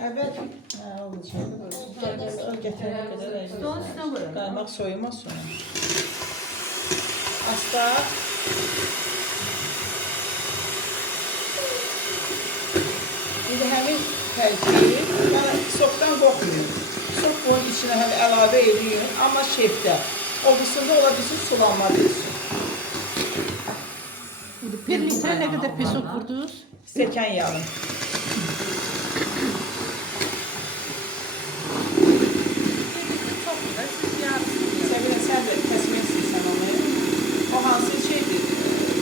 Evet. Olacak. Getirene kadar Stolun üstüne koyalım. kaymak soyulmaz sonra. Asta İndi həmin tərkibi, yəni sokdan qoxmayın. Sok bunun içine hələ əlavə edin, amma şefdə. Obusunda ola bilsin sulanma versin. 1 litre ne kadar peso kurdunuz? Stəkan yarım. Sen de kesmek istiyorsan onu. O hansı şeydir?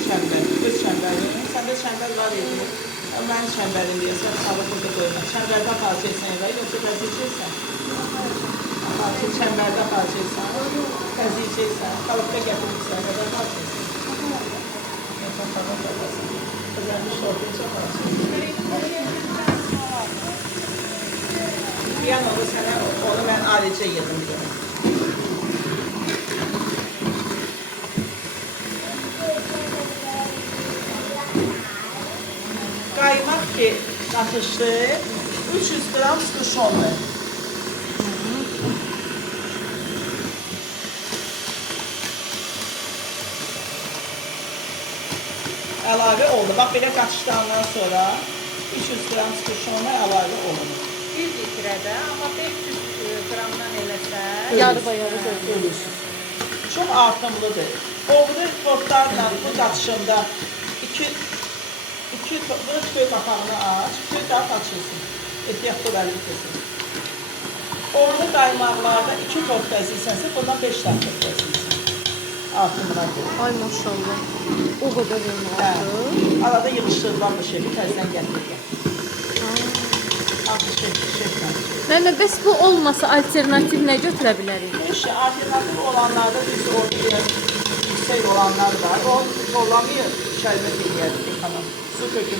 Şəmbər, öz şəmbərin. Səndə şəmbər var idi. Mən şəmbərim deyəsən, sabah burada qoyma. Şəmbərdə aparacaqsan evə, yoxsa bəzəyəcəksən? Şəmbərdə aparacaqsan, bəzəyəcəksən, kalıqda gətirirsən, qədər aparacaqsan. Yoxsa sabah qalasın. Qızarmış tortuysa aparacaqsan. Yəni onu sənə, onu mən ayrıca yedim deyəm. Kaymak ki katıştı, 300 gram skuşonlu. Əlavə oldu. Bax belə katışdandan sonra 300 gram skuşonlu əlavə olunur. 1 litrede ama 500 gramdan eləsə. Yarı bayağı Ölürsün. Çox artımlıdır. Oğru tortlarla bu katışında bunu köy kapağını aç, köy daha açılsın. Ehtiyatlı verir kesin. Oğru qaymaqlarda 2 tort bəziysənsə, bundan 5 tane tort bəziysən. Artımına göre. Ay maşallah. O kadar olmalı. Arada yığışdırılan bir şey, bir təzdən gətirir. Artıq şeflə. Məmmə, bəs bu olmasa alternativ nə götürə bilərik? Bu işi alternatif olanlarda biz ortaya yüksek olanlar var. O zorlamıyor, şərbət eləyər. Su tökülür.